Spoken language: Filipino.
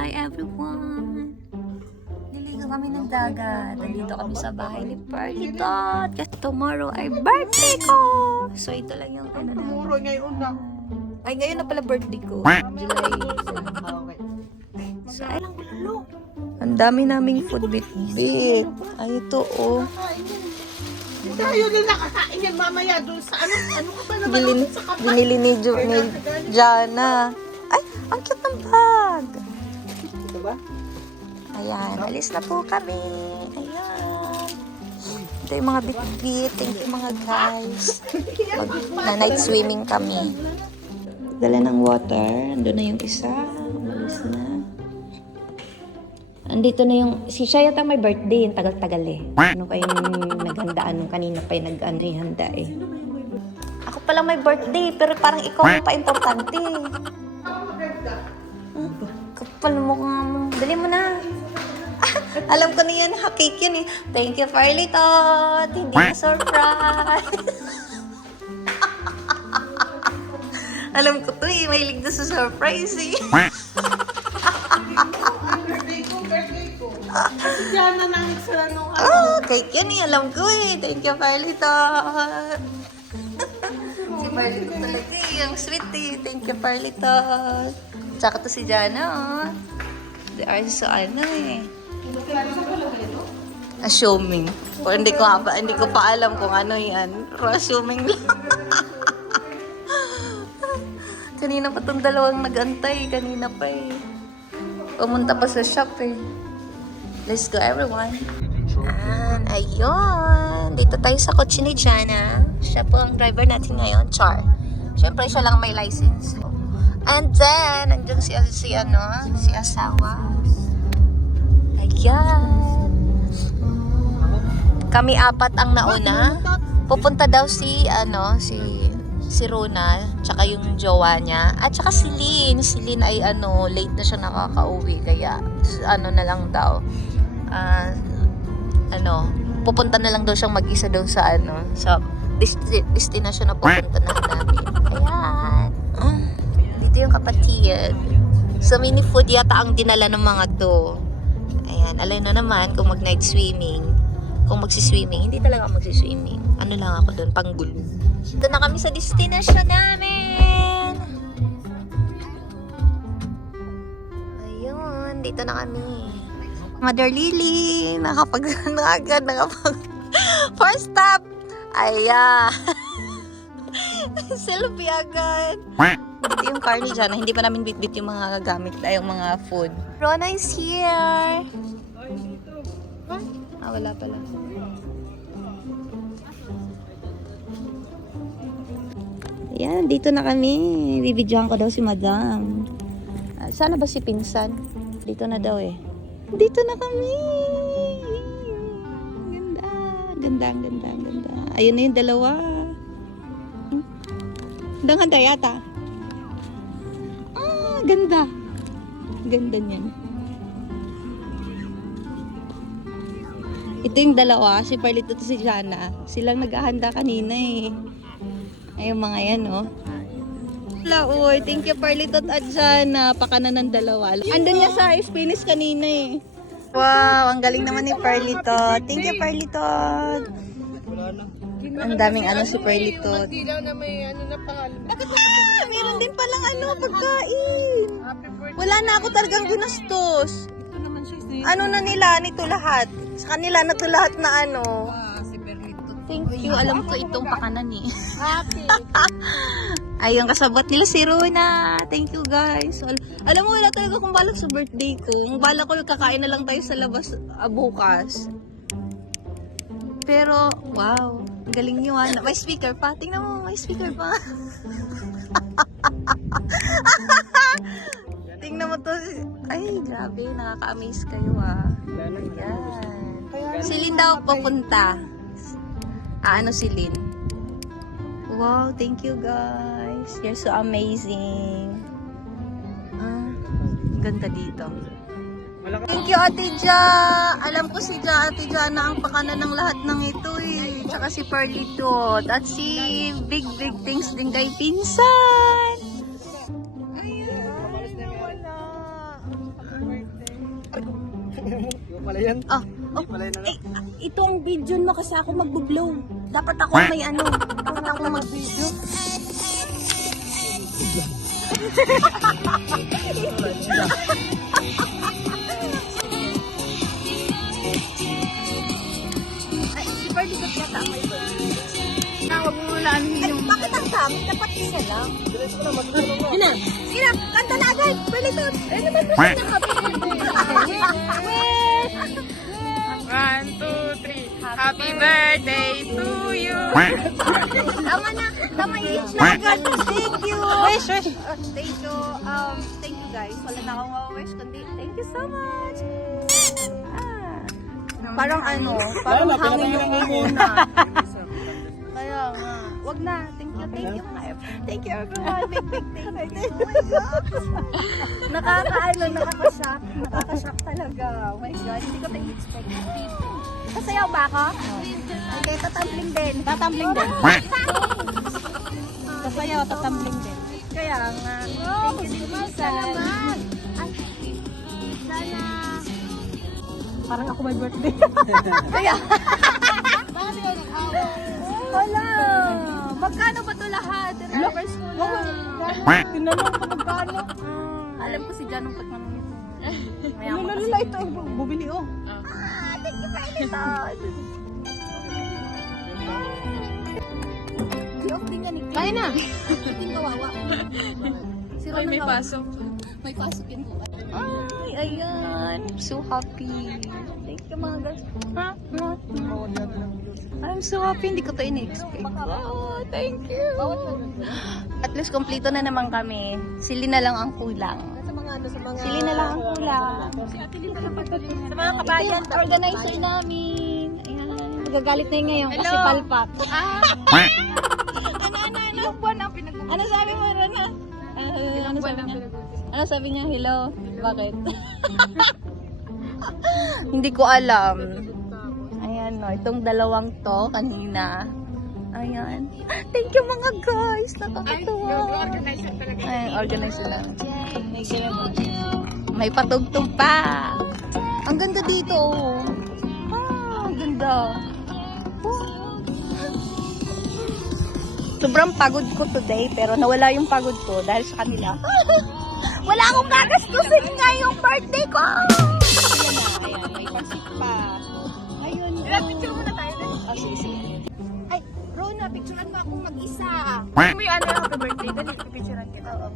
Hi everyone! Niligo kami ng dagat. Nandito kami sa bahay ni Pearly Dot. Kasi tomorrow ay birthday ko! So ito lang yung ano na. Tomorrow ngayon na. Ay, ngayon na pala birthday ko. July. So, ay lang lalo. Ang dami naming food bit-bit. Ay, ito oh. Tayo na nakakain yan mamaya doon sa ano ka ba naman Binili, sa kapal? binili ni Jana. Ay, ang cute ng bag. Ito ba? Ayan, alis na po kami. Ayan. Ito yung mga bit-bit. Thank you mga guys. Na-night swimming kami. Dala ng water. Ando na yung isa. Alis na. Andito na yung, si Shaya yata may birthday, yung tagal-tagal eh. Ano pa yung naghandaan nung kanina pa yung nag-handa eh. Ako palang may birthday, pero parang ikaw yung pa-importante. Kapal mo nga mo. Dali mo na. Alam ko na yan, cake yun eh. Thank you, Pearly Dot. Hindi na surprise. Alam ko to eh, mahilig na sa surprise eh. Kasi dyan na nang sa ano. Oh, cake yan eh. Alam ko eh. Thank you, Pearly Dot. Si Pearly Dot talaga eh. Ang sweet eh. Thank you, Pearly Dot. Tsaka to si Jana oh. They are so ano eh. Assuming. O hindi ko pa alam kung ano yan. Pero assuming lang. Kanina pa itong dalawang nag-antay. Kanina pa eh. Pumunta pa sa shop eh. Let's go everyone. And ayun. Dito tayo sa kotse ni Jana. Siya po ang driver natin ngayon. Char. Siyempre siya lang may license. And then, nandiyan si asawa. Ayan. Kami apat ang nauna. Pupunta daw si Rona, tsaka yung jowa niya, at tsaka si Lynn. Si Lynn ay late na siya nakaka-uwi, kaya na lang daw. Pupunta na lang daw siyang mag-isa daw sa sa destination na pupunta na namin. Ayan. Dito yung kapatid. So mini food yata ang dinala ng mga to. Ayan, alay na naman kung mag-night swimming. Kung magsiswimming, hindi talaga ako magsiswimming. Ano lang ako doon, panggulo. Dito na kami sa destination namin. Ayun, dito na kami. Mother Lily, nakapag first stop. Ayan. Selfie agad. Dito yung car ni Jana. Hindi pa namin bit-bit yung mga gamit, yung mga food. Rona is here. Wala pala. Ayan, dito na kami. Bibidyohan ko daw si Madam. Sana ba si Pinsan? Dito na daw eh. Dito na kami. Ganda. Ayun na yung dalawa. Ganda yata. Ganda. Ganda niyan. Ito yung dalawa, si Pearly Dot at si Jana. Silang naghahanda kanina eh. Ayun mga yan oh. Laoy, thank you Pearly Dot at Jana. Pakana ng dalawa. Andun niya sa Spanish kanina eh. Wow, ang galing naman ni Pearly Dot. Thank you Pearly Dot. Ang daming si Pearly Dot. Hindi daw na may na pangalan. Meron din palang pagkain. Wala na ako talagang ginastos. Ito naman siya. Ano na nila nito lahat? Sa kanila na to lahat na Si Perlito. Thank you. Alam ko itong pakanan eh. Happy. Ayun, kasabot nila si Rona. Thank you guys. Alam mo, wala talaga kung balak sa birthday ko. Kung balak ko, kakain na lang tayo sa labas bukas. Pero, wow. Ang galing nyo May speaker pa. Tingnan mo, may speaker pa. Tingnan mo to. Ay, grabe. Nakaka-amaze kayo Ayan. Si Lynn daw pupunta. Si Lynn? Wow, thank you guys. You're so amazing. Ganda dito. Thank you, Ate Ja. Alam ko si Ate Ja na ang pakana ng lahat ng ito eh. Tsaka si Pearly Dot. At si Big Things din kay Pinsan. Ayan. Yung pala yan. Oh, Hindi pala yun, ano? ito ang video mo kasi ako mag-blow. Dapat ako may ano. Dapat ako mag-video. Ay, si Barney ba't yata ang may birthday? Huwag mo ulaan Ay, bakit ang dami? Dapat isa lang. Diretso ko na, matulong na. Ina! Sige na, kanta na agad. Baliton. Eh, naman mo siya One, two, three. Happy birthday to you! Tama na. Tama i-hit na agad. Thank you. Wish! Thank you. Thank you guys. Wala na akong wish kundi thank you so much. Parang ano, parang Wala, hangin yung pinatay ng una. Kaya nga. Wag na. Thank you mga Thank you everyone. Big thank you. Oh my God. Nakaka-shock. Nakaka-shock talaga. Oh my God. Hindi ko na-expect. Kasayaw ba ako? Okay, tatambling din. Tatambling din. Kasayaw, tatambling din. Kaya nga. Thank you din, Minsan. Sana. Parang ako may birthday. Kaya. Wala. Magkano ba ito lahat? Reverse mo na. Tinanong ko magkano. Alam ko si Janong pag manong ito. Lala, ito. Bubili oh. Thank you for anything. Si off din yan eh. Kaya na. Yung kawawa. Si Ay, may kawawa. pasok. May pasok yun po. Ay, ayan. I'm so happy. Thank you mga guys. I'm so happy. Hindi ko to in-expect. Oh, thank you. At least kompleto na naman kami. Sili na lang ang kulang. Sili na lang ang kulang. Sa mga kabayan. Ito yung organizer namin. Ayan. Magagalit na yun ngayon kasi Hello. palpak. Ilang buwan ang pinag- Ano sabi mo, Rana? Ano sabi niya? Ano sabi niya? Hello? Bakit? Hindi ko alam. Ayan, no. Itong dalawang to, kanina. Ayan. Thank you mga guys. Nakakatuwa. Organizer talaga. Ayan, organizer lang. May patugtog pa. Ang ganda dito. Ang ganda. Sobrang pagod ko today, pero nawala yung pagod ko dahil sa kanila. Wala akong gagastusin ngayong birthday ko! Ayan na, ayan. May pasit pa. Ayun. Picture muna tayo. Oh, sige, sige. Ay, Rona, picturean mo akong mag-isa. May ano yung happy birthday. Dali, pipicturean kita. Oo.